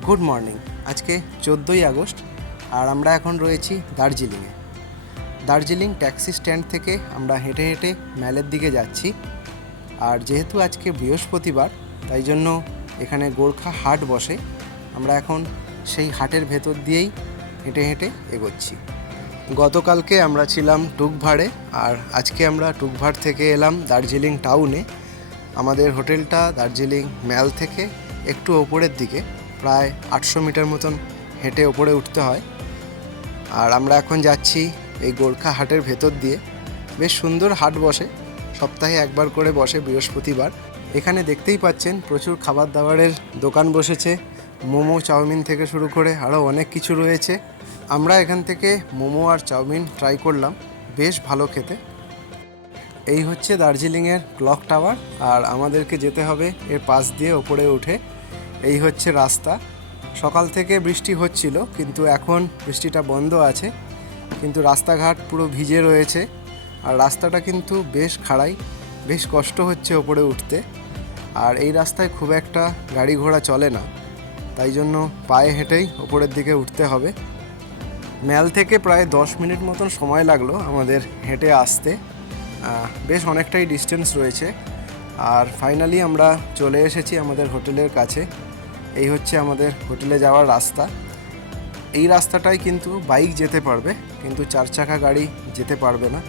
Good morning. আজকে চোদ্দোই August আর আমরা এখন রয়েছি দার্জিলিংয়ে। দার্জিলিং ট্যাক্সি স্ট্যান্ড থেকে আমরা হেঁটে হেঁটে ম্যালের দিকে যাচ্ছি। আর যেহেতু আজকে বৃহস্পতিবার, তাই জন্য এখানে গোর্খা হাট বসে। আমরা এখন সেই হাটের ভেতর দিয়েই হেঁটে হেঁটে এগোচ্ছি। গতকালকে আমরা ছিলাম টুকভাড়ে আর আজকে আমরা টুকভাড় থেকে এলাম দার্জিলিং টাউনে। আমাদের হোটেলটা দার্জিলিং ম্যাল থেকে একটু ওপরের দিকে। প্রায় আটশো মিটার মতন হেঁটে ওপরে উঠতে হয়। আর আমরা এখন যাচ্ছি এই গোর্খা হাটের ভেতর দিয়ে। বেশ সুন্দর হাট বসে, সপ্তাহে একবার করে বসে বৃহস্পতিবার। এখানে দেখতেই পাচ্ছেন প্রচুর খাবার দাবারের দোকান বসেছে, মোমো, চাউমিন থেকে শুরু করে আরও অনেক কিছু রয়েছে। আমরা এখান থেকে মোমো আর চাউমিন ট্রাই করলাম, বেশ ভালো খেতে। এই হচ্ছে দার্জিলিংয়ের ক্লক টাওয়ার, আর আমাদেরকে যেতে হবে এর পাশ দিয়ে ওপরে উঠে। এই হচ্ছে রাস্তা। সকাল থেকে বৃষ্টি হচ্ছিল, কিন্তু এখন বৃষ্টিটা বন্ধ আছে। কিন্তু রাস্তাঘাট পুরো ভিজে রয়েছে আর রাস্তাটা কিন্তু বেশ খাড়াই, বেশ কষ্ট হচ্ছে ওপরে উঠতে। আর এই রাস্তায় খুব একটা গাড়ি ঘোড়া চলে না, তাই জন্য পায়ে হেঁটেই ওপরের দিকে উঠতে হবে। ম্যাল থেকে প্রায় দশ মিনিট মতন সময় লাগল আমাদের হেঁটে আসতে। বেশ অনেকটাই ডিস্টেন্স রয়েছে। আর ফাইনালি আমরা চলে এসেছি আমাদের হোটেলের কাছে। এই হচ্ছে আমাদের হোটেলে যাওয়ার রাস্তা। এই রাস্তাটাই কিন্তু বাইক যেতে পারবে, কিন্তু চার চাকা গাড়ি যেতে পারবে না।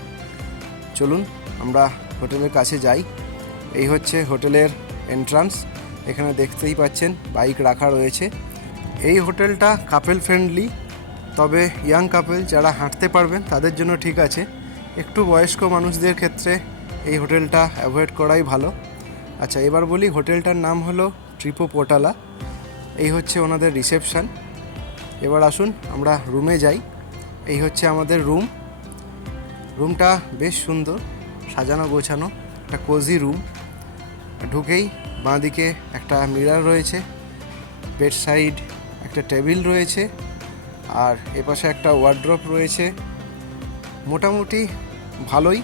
চলুন, আমরা হোটেলের কাছে যাই। এই হচ্ছে হোটেলের এন্ট্রান্স এখানে দেখতেই পাচ্ছেন বাইক রাখা রয়েছে। এই হোটেলটা কাপেল ফ্রেন্ডলি তবে ইয়াং কাপেল যারা হাঁটতে পারবেন তাদের জন্য ঠিক আছে। একটু বয়স্ক মানুষদের ক্ষেত্রে এই হোটেলটা অ্যাভয়েড করাই ভালো। আচ্ছা এবার বলি হোটেলটার নাম হলো ট্রিপো পোটালা এই হচ্ছে ওনাদের রিসেপশন। এবার আসুন, আমরা রুমে যাই। এই হচ্ছে আমাদের রুম। রুমটা বেশ সুন্দর, সাজানো গোছানো, একটা কোজি রুম ঢুকেই বাঁদিকে একটা মিরর রয়েছে বেড সাইড একটা টেবিল রয়েছে, আর এপাশে একটা ওয়ার্ড্রপ রয়েছে। মোটামুটি ভালোই।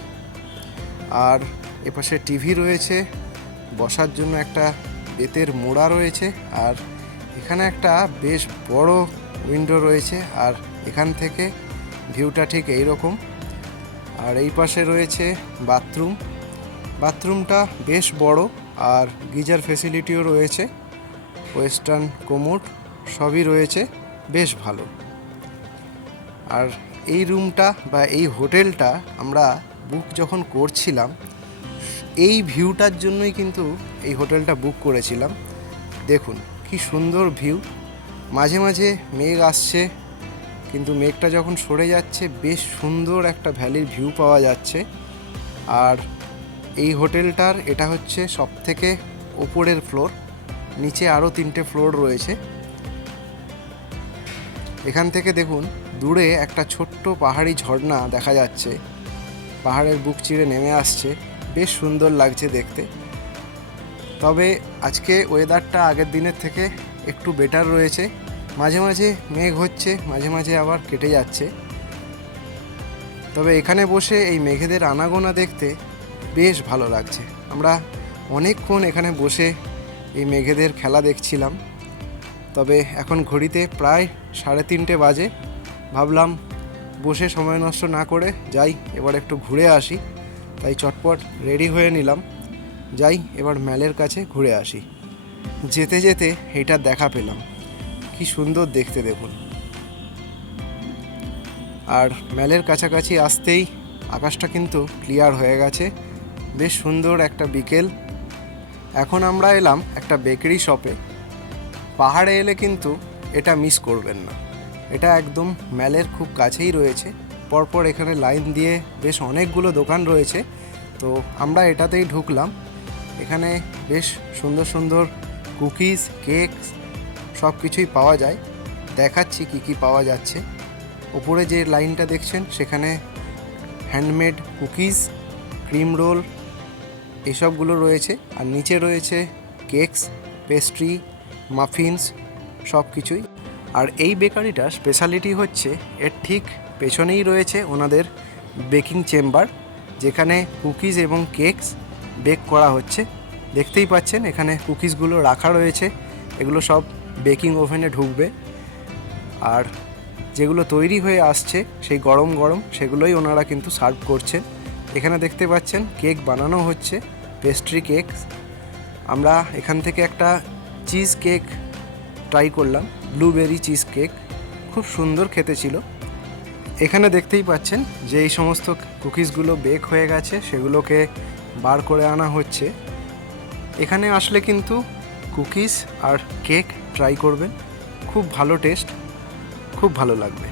আর এপাশে টিভি রয়েছে, বসার জন্য একটা বেতের মোড়া রয়েছে, আর এখানে একটা বেশ বড় উইন্ডো রয়েছে আর এখান থেকে ভিউটা ঠিক এই রকম আর এই পাশে রয়েছে বাথরুম বাথরুমটা বেশ বড় আর গিজার ফেসিলিটিও রয়েছে। ওয়েস্টার্ন কোমোড সবই রয়েছে, বেশ ভালো। আর এই রুমটা বা এই হোটেলটা আমরা বুক যখন করছিলাম, এই ভিউটার জন্যই কিন্তু এই হোটেলটা বুক করেছিলাম। দেখুন কি সুন্দর ভিউ। মাঝে মাঝে মেঘ আসছে, কিন্তু মেঘটা যখন সরে যাচ্ছে, বেশ সুন্দর একটা ভ্যালির ভিউ পাওয়া যাচ্ছে। আর এই হোটেলটার এটা হচ্ছে সব থেকে ওপরের ফ্লোর, নিচে আরও তিনটে ফ্লোর রয়েছে। এখান থেকে দেখুন, দূরে একটা ছোট্ট পাহাড়ি ঝর্ণা দেখা যাচ্ছে। পাহাড়ের বুক চিড়ে নেমে আসছে, বেশ সুন্দর লাগছে দেখতে। তবে আজকে ওয়েদারটা আগের দিনের থেকে একটু বেটার রয়েছে। মাঝে মাঝে মেঘ হচ্ছে, মাঝে মাঝে আবার কেটে যাচ্ছে। তবে এখানে বসে এই মেঘেদের আনাগোনা দেখতে বেশ ভালো লাগছে। আমরা অনেকক্ষণ এখানে বসে এই মেঘেদের খেলা দেখছিলাম। তবে এখন ঘড়িতে প্রায় সাড়ে তিনটে বাজে। ভাবলাম বসে সময় নষ্ট না করে যাই, এবার একটু ঘুরে আসি। তাই চটপট রেডি হয়ে নিলাম। যাই, এবার ম্যালের কাছে ঘুরে আসি। যেতে যেতে এটা দেখা পেলাম। কি সুন্দর দেখতে দেখুন। আর ম্যালের কাছাকাছি আসতেই আকাশটা কিন্তু ক্লিয়ার হয়ে গেছে। বেশ সুন্দর একটা বিকেল। এখন আমরা এলাম একটা বেকারি শপে। পাহাড়ে এলে কিন্তু এটা মিস করবেন না। এটা একদম ম্যালের খুব কাছেই রয়েছে। পরপর এখানে লাইন দিয়ে বেশ অনেকগুলো দোকান রয়েছে। তো আমরা এটাতেই ঢুকলাম। এখানে বেশ সুন্দর সুন্দর কুকিজ কেক সব কিছুই পাওয়া যায়। দেখাচ্ছি কি কি পাওয়া যাচ্ছে। ওপরে যে লাইনটা দেখছেন, সেখানে হ্যান্ডমেড কুকিজ ক্রিম রোল এসবগুলো রয়েছে। আর নিচে রয়েছে কেকস পেস্ট্রি মাফিনস সব কিছুই। আর এই বেকারিটা স্পেশালিটি হচ্ছে, এর ঠিক পেছনেই রয়েছে ওনাদের বেকিং চেম্বার যেখানে কুকিজ এবং কেকস বেক করা হচ্ছে। দেখতেই পাচ্ছেন, এখানে কুকিজগুলো রাখা রয়েছে। এগুলো সব বেকিং ওভেনে ঢুকবে। আর যেগুলো তৈরি হয়ে আসছে, সেই গরম গরম, সেগুলোই ওনারা কিন্তু সার্ভ করছেন। এখানে দেখতে পাচ্ছেন, কেক বানানো হচ্ছে, পেস্ট্রি কেক। আমরা এখান থেকে একটা চিজ কেক ট্রাই করলাম, ব্লুবেরি চিজ কেক। খুব সুন্দর খেতে ছিল। এখানে দেখতেই পাচ্ছেন যে এই সমস্ত কুকিজগুলো বেক হয়ে গেছে, সেগুলোকে বার করে আনা হচ্ছে। এখানে আসলে কিন্তু কুকিজ আর কেক ট্রাই করবেন। খুব ভালো টেস্ট, খুব ভালো লাগবে।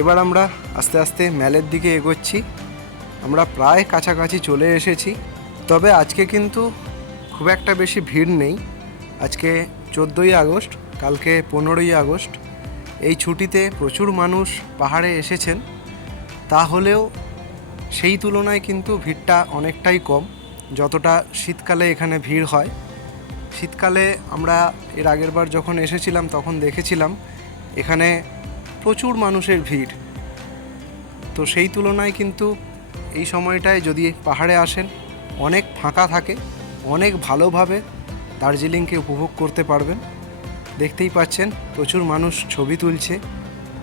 এবার আমরা আস্তে আস্তে ম্যালের দিকে এগোচ্ছি। আমরা প্রায় কাছাকাছি চলে এসেছি। তবে আজকে কিন্তু খুব একটা বেশি ভিড় নেই। আজকে চোদ্দোই আগস্ট, কালকে পনেরোই আগস্ট। এই ছুটিতে প্রচুর মানুষ পাহাড়ে এসেছেন। তাহলেও সেই তুলনায় কিন্তু ভিড়টা অনেকটাই কম। যতটা শীতকালে এখানে ভিড় হয়। শীতকালে আমরা এর আগের বার যখন এসেছিলাম, তখন দেখেছিলাম, এখানে প্রচুর মানুষের ভিড়। তো সেই তুলনায় কিন্তু এই সময়টায় যদি পাহাড়ে আসেন, অনেক ফাঁকা থাকে, অনেক ভালোভাবে দার্জিলিংকে উপভোগ করতে পারবেন। দেখতেই পাচ্ছেন, প্রচুর মানুষ ছবি তুলছে।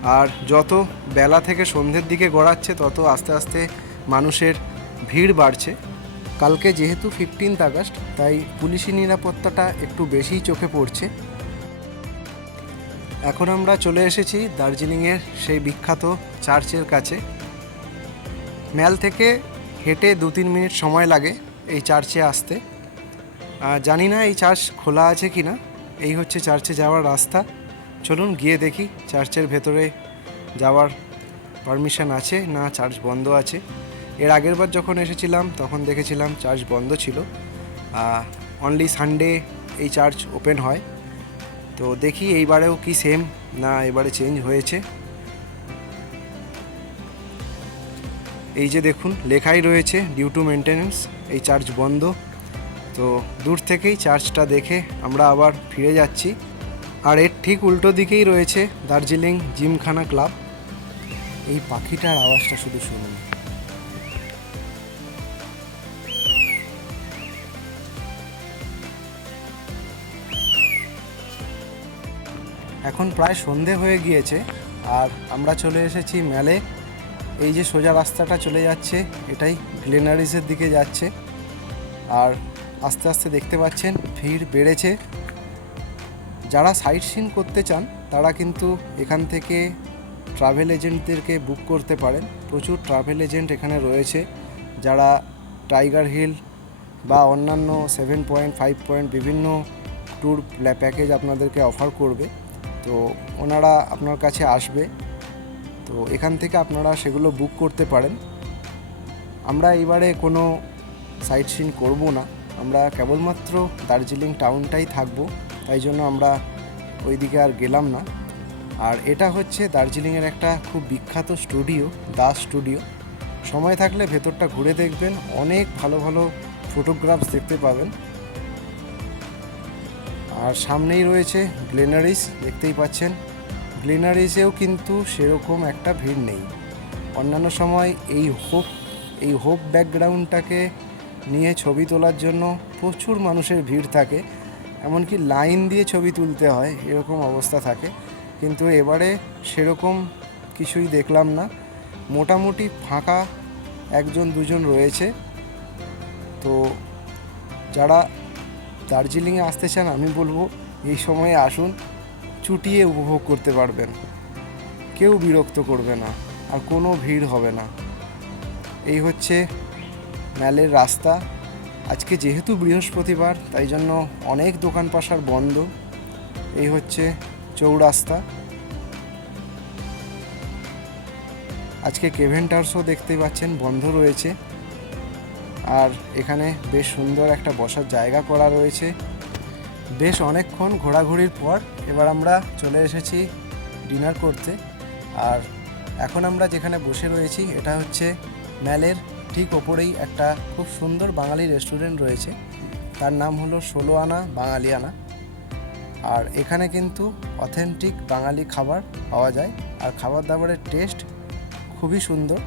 আর যত বেলা থেকে সন্ধ্যের দিকে গড়াচ্ছে, তত আস্তে আস্তে মানুষের ভিড় বাড়ছে। কালকে যেহেতু ফিফটিন্থ আগস্ট, তাই পুলিশি নিরাপত্তাটা একটু বেশিই চোখে পড়ছে। এখন আমরা চলে এসেছি দার্জিলিংয়ের সেই বিখ্যাত চার্চের কাছে। ম্যাল থেকে হেঁটে দু তিন মিনিট সময় লাগে এই চার্চে আসতে। জানি না এই চার্চ খোলা আছে কি না এই হচ্ছে চার্চে যাওয়ার রাস্তা। চলুন গিয়ে দেখি চার্চের ভেতরে যাওয়ার পারমিশন আছে না চার্চ বন্ধ আছে। এর আগের বার যখন এসেছিলাম, তখন দেখেছিলাম চার্চ বন্ধ ছিল। অনলি সানডে এই চার্চ ওপেন হয়। তো দেখি এইবারেও কি সেম না এবারে চেঞ্জ হয়েছে। এই যে দেখুন, লেখাই রয়েছে ডিউ টু মেনটেন্যান্স এই চার্চ বন্ধ। তো দূর থেকেই চার্চটা দেখে আমরা আবার ফিরে যাচ্ছি। আর এর ঠিক উল্টো দিকেই রয়েছে দার্জিলিং জিমখানা ক্লাব। এই পাখিটার আওয়াজটা শুধু শুনুন। এখন প্রায় সন্ধে হয়ে গিয়েছে আর আমরা চলে এসেছি ম্যালে এই যে সোজা রাস্তাটা চলে যাচ্ছে, এটাই গ্লেনারিসের দিকে যাচ্ছে। আর আস্তে আস্তে দেখতে পাচ্ছেন, ভিড় বেড়েছে। যারা সাইট সিন করতে চান, তারা কিন্তু এখান থেকে ট্রাভেল এজেন্টদেরকে বুক করতে পারেন। প্রচুর ট্রাভেল এজেন্ট এখানে রয়েছে। যারা টাইগার হিল বা অন্যান্য সেভেন পয়েন্ট, ফাইভ পয়েন্ট বিভিন্ন ট্যুর প্যাকেজ আপনাদেরকে অফার করবে। তো ওনারা আপনার কাছে আসবে। তো এখান থেকে আপনারা সেগুলো বুক করতে পারেন। আমরা এবারে কোনো সাইট সিন করব না। আমরা কেবলমাত্র দার্জিলিং টাউনটাই থাকব। তাই জন্য আমরা ওইদিকে আর গেলাম না। আর এটা হচ্ছে দার্জিলিংয়ের একটা খুব বিখ্যাত স্টুডিও দাস স্টুডিও সময় থাকলে ভেতরটা ঘুরে দেখবেন। অনেক ভালো ভালো ফটোগ্রাফস দেখতে পাবেন। আর সামনেই রয়েছে গ্লেনারিস, দেখতেই পাচ্ছেন। গ্লেনারিসেও কিন্তু সেরকম একটা ভিড় নেই। অন্যান্য সময় এই হোপ এই হোপ ব্যাকগ্রাউন্ডটাকে নিয়ে ছবি তোলার জন্য প্রচুর মানুষের ভিড় থাকে। এমনকি লাইন দিয়ে ছবি তুলতে হয়, এরকম অবস্থা থাকে। কিন্তু এবারে সেরকম কিছুই দেখলাম না। মোটামুটি ফাঁকা একজন দুজন রয়েছে। তো যারা দার্জিলিংয়ে আসতে চান, আমি বলব এই সময়ে আসুন, চুটিয়ে উপভোগ করতে পারবেন। কেউ বিরক্ত করবে না, আর কোনো ভিড় হবে না। এই হচ্ছে ম্যালের রাস্তা। আজকে যেহেতু বৃহস্পতিবার, তাই জন্য অনেক দোকান পাশার বন্ধ। এই হচ্ছে চৌরাস্তা। আজকে কেভেন্টার্সও দেখতে পাচ্ছেন, বন্ধ রয়েছে। আর এখানে বেশ সুন্দর একটা বসার জায়গা করা রয়েছে। বেশ অনেকক্ষণ ঘোরাঘুরির পর এবার আমরা চলে এসেছি ডিনার করতে। আর এখন আমরা যেখানে বসে রয়েছি, এটা হচ্ছে ম্যালের ঠিক ওপরেই একটা খুব সুন্দর বাঙালি রেস্টুরেন্ট রয়েছে। তার নাম হলো ষোলো আনা বাঙালিয়ানা। আর এখানে কিন্তু অথেন্টিক বাঙালি খাবার পাওয়া যায়। আর খাবার দাবারের টেস্ট খুবই সুন্দর।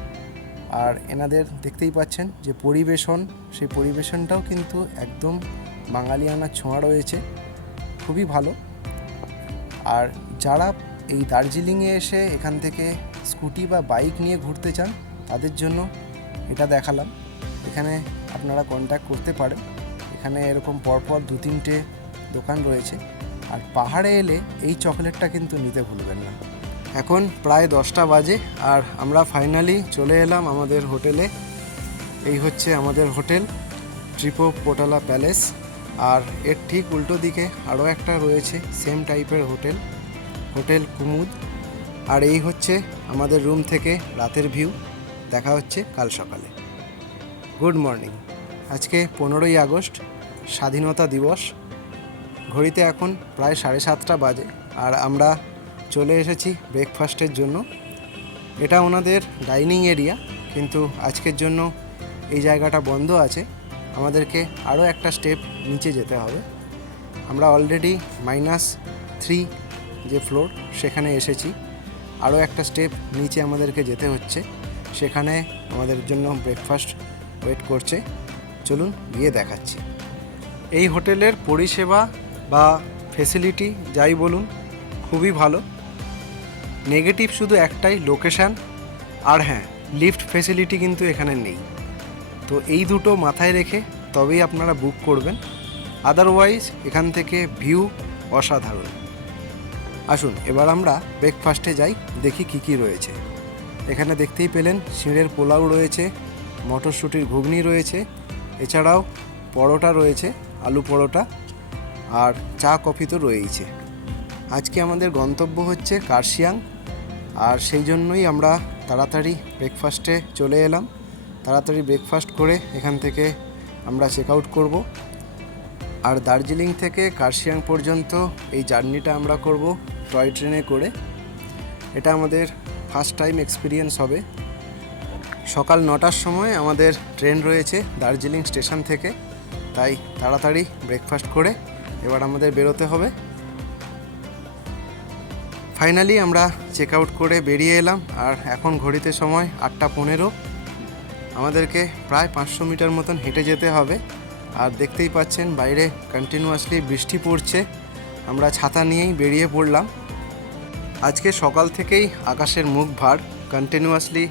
আর এনাদের দেখতেই পাচ্ছেন যে পরিবেশন, সেই পরিবেশনটাও কিন্তু একদম বাঙালিয়ানা ছোঁয়া রয়েছে। খুবই ভালো। আর যারা এই দার্জিলিংয়ে এসে এখান থেকে স্কুটি বা বাইক নিয়ে ঘুরতে চান, তাদের জন্য এটা দেখালাম। এখানে আপনারা কন্ট্যাক্ট করতে পারেন। এখানে এরকম পরপর দু তিনটে দোকান রয়েছে। আর পাহাড়ে এলে এই চকলেটটা কিন্তু নিতে ভুলবেন না। এখন প্রায় দশটা বাজে আর আমরা ফাইনালি চলে এলাম আমাদের হোটেলে। এই হচ্ছে আমাদের হোটেল ট্রিপো পোটালা প্যালেস আর এর ঠিক উল্টো দিকে আরও একটা রয়েছে সেম টাইপের হোটেল হোটেল কুমুদ। আর এই হচ্ছে আমাদের রুম থেকে রাতের ভিউ দেখা হচ্ছে কাল সকালে। গুড মর্নিং আজকে পনেরোই আগস্ট, স্বাধীনতা দিবস। ঘড়িতে এখন প্রায় সাড়ে সাতটা বাজে। আর আমরা চলে এসেছি ব্রেকফাস্টের জন্য। এটা ওনাদের ডাইনিং এরিয়া কিন্তু আজকের জন্য এই জায়গাটা বন্ধ আছে। আমাদেরকে আরও একটা স্টেপ নিচে যেতে হবে। আমরা অলরেডি মাইনাস থ্রি যে ফ্লোর সেখানে এসেছি। আরও একটা স্টেপ নিচে আমাদেরকে যেতে হচ্ছে। সেখানে আমাদের জন্য ব্রেকফাস্ট ওয়েট করছে। চলুন গিয়ে দেখাচ্ছি। এই হোটেলের পরিষেবা বা ফেসিলিটি যাই বলুন, খুবই ভালো। নেগেটিভ শুধু একটাই লোকেশান, আর হ্যাঁ লিফট ফেসিলিটি কিন্তু এখানে নেই। তো এই দুটো মাথায় রেখে তবেই আপনারা বুক করবেন, আদারওয়াইজ এখান থেকে ভিউ অসাধারণ। আসুন, এবার আমরা ব্রেকফাস্টে যাই, দেখি কি কি রয়েছে। এখানে দেখতেই পেলেন, শিঁড়ের পোলাও রয়েছে, মটরশুঁটির ঘুগনি রয়েছে, এছাড়াও পরোটা রয়েছে, আলু পরোটা, আর চা কফি তো রয়েইছে। আজকে আমাদের গন্তব্য হচ্ছে কার্শিয়াং আর সেই জন্যই আমরা তাড়াতাড়ি ব্রেকফাস্টে চলে এলাম। তাড়াতাড়ি ব্রেকফাস্ট করে এখান থেকে আমরা চেক আউট করব। আর দার্জিলিং থেকে কার্শিয়াং পর্যন্ত এই জার্নিটা আমরা করব টয় ট্রেনে করে। এটা আমাদের ফার্স্ট টাইম এক্সপিরিয়েন্স হবে। সকাল নটার সময় আমাদের ট্রেন রয়েছে দার্জিলিং স্টেশন থেকে। তাই তাড়াতাড়ি ব্রেকফাস্ট করে এবার আমাদের বেরোতে হবে। ফাইনালি আমরা চেক আউট করে বেরিয়ে এলাম, আর এখন ঘড়িতে সময় আটটা পনেরো। আমাদেরকে প্রায় পাঁচশো মিটার মতন হেঁটে যেতে হবে। আর দেখতেই পাচ্ছেন, বাইরে কন্টিনিউয়াসলি বৃষ্টি পড়ছে। আমরা ছাতা নিয়েই বেরিয়ে পড়লাম। আজকে সকাল থেকেই আকাশের মুখ ভার কন্টিনিউয়াসলি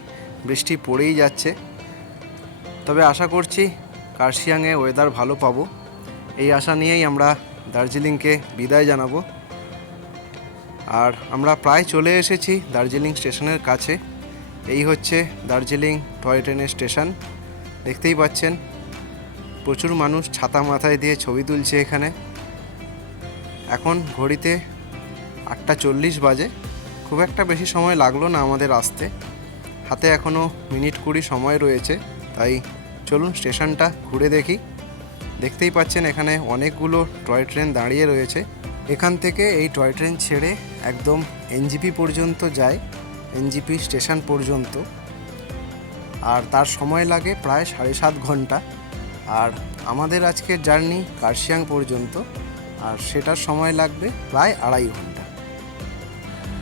বৃষ্টি পড়েই যাচ্ছে। তবে আশা করছি কার্শিয়াংয়ে ওয়েদার ভালো পাবো। এই আশা নিয়েই আমরা দার্জিলিংকে বিদায় জানাব। আর আমরা প্রায় চলে এসেছি দার্জিলিং স্টেশনের কাছে। এই হচ্ছে দার্জিলিং টয় ট্রেনের স্টেশন। দেখতেই পাচ্ছেন, প্রচুর মানুষ ছাতা মাথায় দিয়ে ছবি তুলছে এখানে। এখন ঘড়িতে আটটা চল্লিশ বাজে। খুব একটা বেশি সময় লাগল না আমাদের আসতে। হাতে এখনও মিনিট কুড়ি সময় রয়েছে, তাই চলুন স্টেশনটা ঘুরে দেখি। দেখতেই পাচ্ছেন এখানে অনেকগুলো টয় ট্রেন দাঁড়িয়ে রয়েছে। এখান থেকে এই টয় ট্রেন ছেড়ে একদম এনজিপি পর্যন্ত যায় এনজিপি স্টেশন পর্যন্ত। আর তার সময় লাগে প্রায় সাড়ে সাত ঘণ্টা। আর আমাদের আজকের জার্নি কার্শিয়াং পর্যন্ত, আর সেটার সময় লাগবে প্রায় আড়াই ঘণ্টা।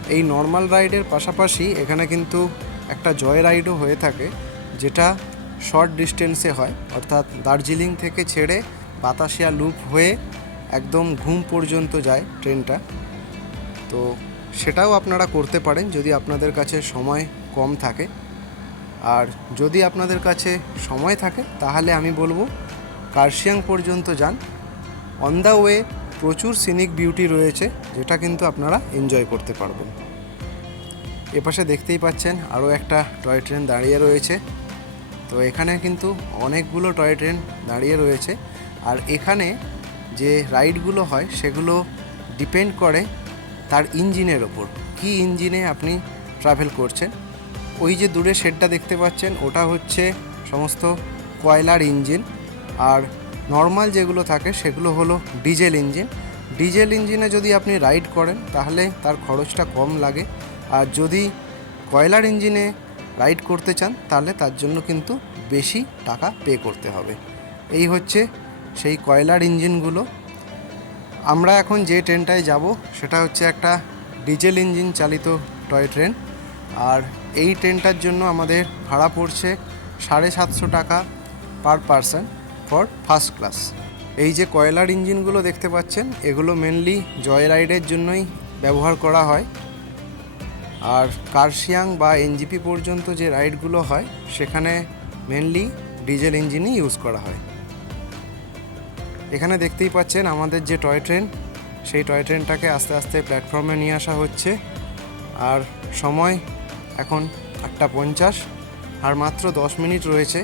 এই নর্মাল রাইডের পাশাপাশি এখানে কিন্তু একটা জয় রাইডও হয়ে থাকে, যেটা শর্ট ডিস্টেন্সে হয়। অর্থাৎ দার্জিলিং থেকে ছেড়ে বাতাসিয়া লুপ হয়ে একদম ঘুম পর্যন্ত যায় ট্রেনটা। তো সেটাও আপনারা করতে পারেন যদি আপনাদের কাছে সময় কম থাকে। আর যদি আপনাদের কাছে সময় থাকে, তাহলে আমি বলব কার্শিয়াং পর্যন্ত যান। অন দ্য ওয়ে প্রচুর সিনিক বিউটি রয়েছে, যেটা কিন্তু আপনারা এনজয় করতে পারবেন। এপাশে দেখতেই পাচ্ছেন আরও একটা টয় ট্রেন দাঁড়িয়ে রয়েছে। তো এখানে কিন্তু অনেকগুলো টয় ট্রেন দাঁড়িয়ে রয়েছে। আর এখানে যে রাইডগুলো হয় সেগুলো ডিপেন্ড করে তার ইঞ্জিনের ওপর। কী ইঞ্জিনে আপনি ট্রাভেল করছেন? ওই যে দূরে শেডটা দেখতে পাচ্ছেন, ওটা হচ্ছে সমস্ত কয়লার ইঞ্জিন। আর নর্মাল যেগুলো থাকে সেগুলো হলো ডিজেল ইঞ্জিন। ডিজেল ইঞ্জিনে যদি আপনি রাইড করেন, তাহলে তার খরচটা কম লাগে। আর যদি কয়লার ইঞ্জিনে রাইড করতে চান, তাহলে তার জন্য কিন্তু বেশি টাকা পে করতে হবে। এই হচ্ছে সেই কয়লার ইঞ্জিনগুলো। আমরা এখন যে ট্রেনটায় যাব, সেটা হচ্ছে একটা ডিজেল ইঞ্জিন চালিত টয় ট্রেন। আর এই ট্রেনটার জন্য আমাদের ভাড়া পড়ছে সাড়ে সাতশো টাকা per person for first class. এই যে কয়লার ইঞ্জিনগুলো দেখতে পাচ্ছেন, এগুলো মেনলি জয় রাইডের জন্যই ব্যবহার করা হয়। আর কার্শিয়াং বা এনজিপি পর্যন্ত যে রাইডগুলো হয়, সেখানে মেনলি ডিজেল ইঞ্জিনই ইউজ করা হয়। এখানে দেখতেই পাচ্ছেন আমাদের যে টয় ট্রেন, সেই টয় ট্রেনটাকে আস্তে আস্তে প্ল্যাটফর্মে নিয়ে আসা হচ্ছে। আর সময় এখন আটটা পঞ্চাশ, আর মাত্র দশ মিনিট রয়েছে।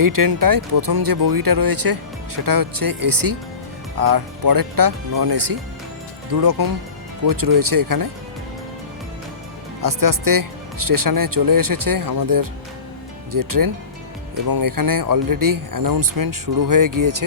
এই ট্রেনটায় প্রথম যে বগিটা রয়েছে, সেটা হচ্ছে এসি আর পরেরটা নন এসি দু রকম কোচ রয়েছে এখানে। আস্তে আস্তে স্টেশনে চলে এসেছে আমাদের যে ট্রেন, এবং এখানে অলরেডি অ্যানাউন্সমেন্ট শুরু হয়ে গিয়েছে।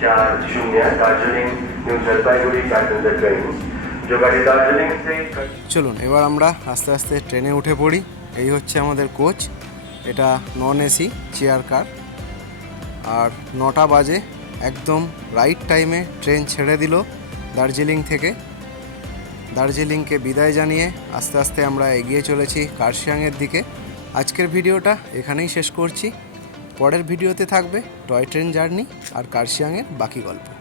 चार शून्य Darjeeling New Jalpaiguri passenger train जो गाड़ी दार्जिलिंग से চলুন এবার আমরা আস্তে আস্তে ট্রেনে উঠে পড়ি এই হচ্ছে আমাদের কোচ এটা নন এসি চেয়ার কার আর নটা বাজে একদম রাইট টাইমে ট্রেন ছেড়ে দিল দার্জিলিং থেকে দার্জিলিংকে বিদায় জানিয়ে আস্তে আস্তে আমরা এগিয়ে চলেছি কার্শিয়াংয়ের দিকে আজকের ভিডিওটা এখানেই শেষ করছি পরের ভিডিওতে থাকবে টয় ট্রেন জার্নি আর কার্শিয়াংয়ের বাকি গল্প।